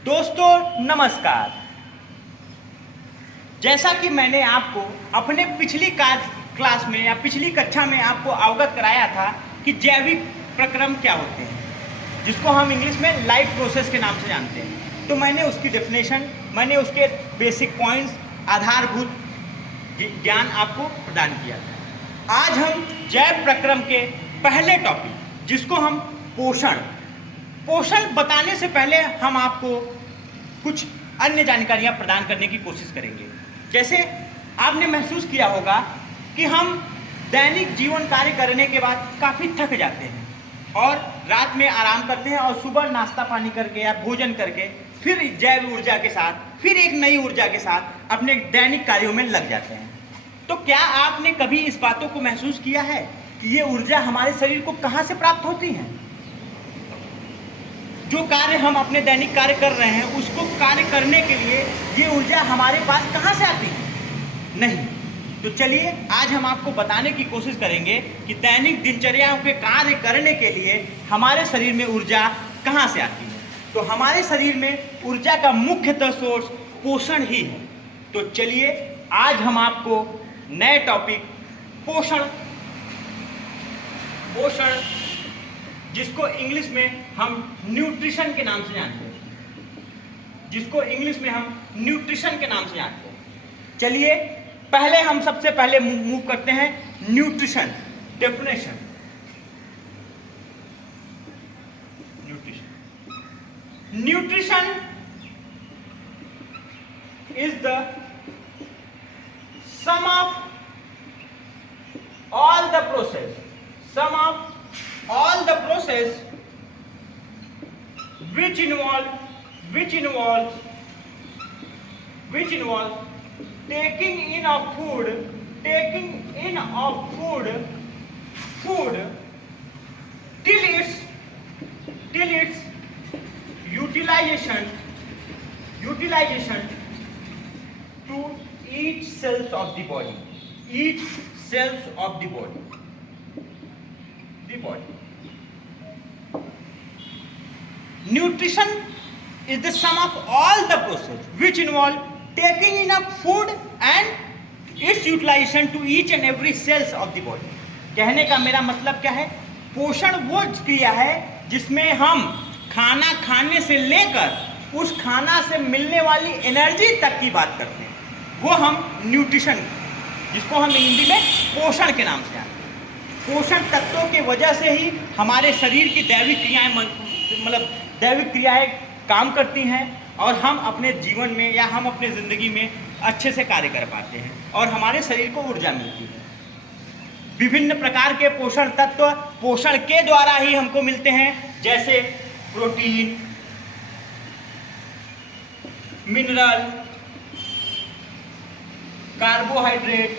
दोस्तों नमस्कार। जैसा कि मैंने आपको अपने पिछली क्लास में या पिछली कक्षा में आपको अवगत कराया था कि जैविक प्रक्रम क्या होते हैं, जिसको हम इंग्लिश में लाइफ प्रोसेस के नाम से जानते हैं। तो मैंने उसकी डेफिनेशन, मैंने उसके बेसिक पॉइंट्स, आधारभूत ज्ञान आपको प्रदान किया था। आज हम जैव प्रक्रम के पहले टॉपिक, जिसको हम पोषण बताने से पहले हम आपको कुछ अन्य जानकारियां प्रदान करने की कोशिश करेंगे। जैसे आपने महसूस किया होगा कि हम दैनिक जीवन कार्य करने के बाद काफ़ी थक जाते हैं और रात में आराम करते हैं और सुबह नाश्ता पानी करके या भोजन करके फिर जैव ऊर्जा के साथ, फिर एक नई ऊर्जा के साथ अपने दैनिक कार्यों में लग जाते हैं। तो क्या आपने कभी इस बातों को महसूस किया है कि ये ऊर्जा हमारे शरीर को कहाँ से प्राप्त होती है? जो कार्य हम अपने दैनिक कार्य कर रहे हैं, उसको कार्य करने के लिए ये ऊर्जा हमारे पास कहाँ से आती है? नहीं। तो चलिए आज हम आपको बताने की कोशिश करेंगे कि दैनिक दिनचर्याओं के कार्य करने के लिए हमारे शरीर में ऊर्जा कहाँ से आती है। तो हमारे शरीर में ऊर्जा का मुख्यतः सोर्स पोषण ही है। तो चलिए आज हम आपको नए टॉपिक पोषण, जिसको इंग्लिश में हम न्यूट्रिशन के नाम से जानते हैं, चलिए पहले हम सबसे पहले मूव करते हैं nutrition definition. Nutrition is the sum of all the process which involves taking in of food till its utilization to each cells of the body. Nutrition is the sum of all the process which involve taking enough food and its utilization to each and every cells of the body. कहने का मेरा मतलब क्या है? पोषण वो क्रिया है जिसमें हम खाना खाने से लेकर उस खाना से मिलने वाली एनर्जी तक की बात करते हैं, वो हम न्यूट्रिशन, जिसको हम हिंदी में पोषण के नाम से जानते हैं। पोषण तत्वों के वजह से ही हमारे शरीर की दैविक क्रियाएं काम करती हैं और हम अपने जीवन में या हम अपने ज़िंदगी में अच्छे से कार्य कर पाते हैं और हमारे शरीर को ऊर्जा मिलती है। विभिन्न प्रकार के पोषण तत्व पोषण के द्वारा ही हमको मिलते हैं, जैसे protein, mineral, carbohydrate,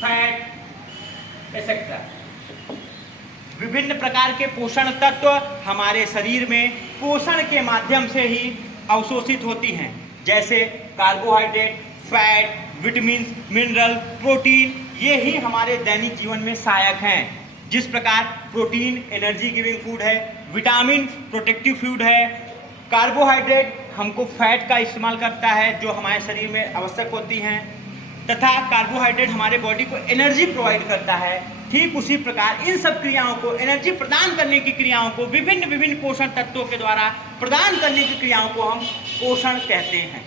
fat etcetera. विभिन्न प्रकार के पोषण तत्व हमारे शरीर में पोषण के माध्यम से ही अवशोषित होती हैं, जैसे carbohydrate, fat, vitamin, mineral, protein. ये ही हमारे दैनिक जीवन में सहायक हैं। जिस प्रकार प्रोटीन एनर्जी गिविंग फूड है, विटामिन प्रोटेक्टिव फूड है, कार्बोहाइड्रेट हमको फैट का इस्तेमाल करता है जो हमारे शरीर में आवश्यक होती हैं, तथा कार्बोहाइड्रेट हमारे बॉडी को एनर्जी प्रोवाइड करता है। ठीक उसी प्रकार इन सब क्रियाओं को, एनर्जी प्रदान करने की क्रियाओं को, विभिन्न पोषण तत्वों के द्वारा प्रदान करने की क्रियाओं को हम पोषण कहते हैं।